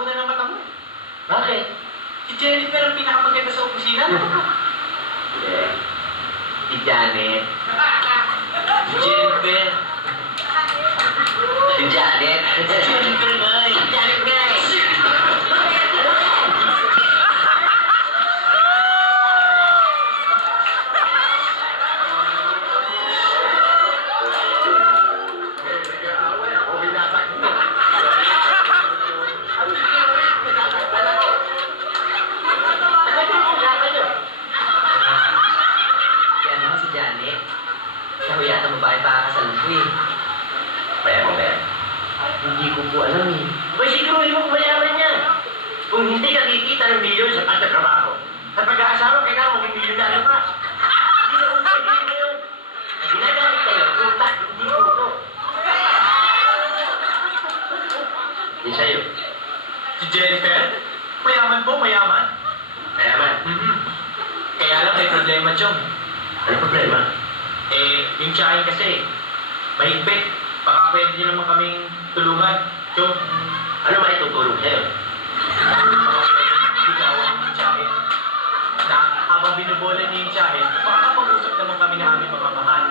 malabo na ng mata mo. Bakit? Si Jennifer ang pinakamaganda sa opisina. Yeah. Si Janet. Si Jennifer. Si Janet. Si Jennifer nga eh. Si Janet nga eh. Kaya naman si Janet. Siya ko yata babae pakakasalan ko eh. Kaya mo ba yan? Hindi ko po alam eh. May siguruhin mo kung mayaman yan. Kung hindi ka kikita ng milyon sa pagtatrabaho, sa pag-aasawa, kailangan maging milyonaryo ka. Hindi na kung pwede mo yun. Ang ginagamit kayo, utak, hindi uto. Di sa'yo. Si Jennifer? Mayaman po, mayaman. Mayaman. Kaya lang may problema, Chong. Ano problema? Yung tiyahin kasi, mahigpit. Baka pwede niyo naman kaming tulungan. Chong, Ano maitutulong sa'yo? baka pwede bigawan yung tiyahin. Na habang binubola niya yung tiyahin, makakapag-usap naman kami na aming mga mahal.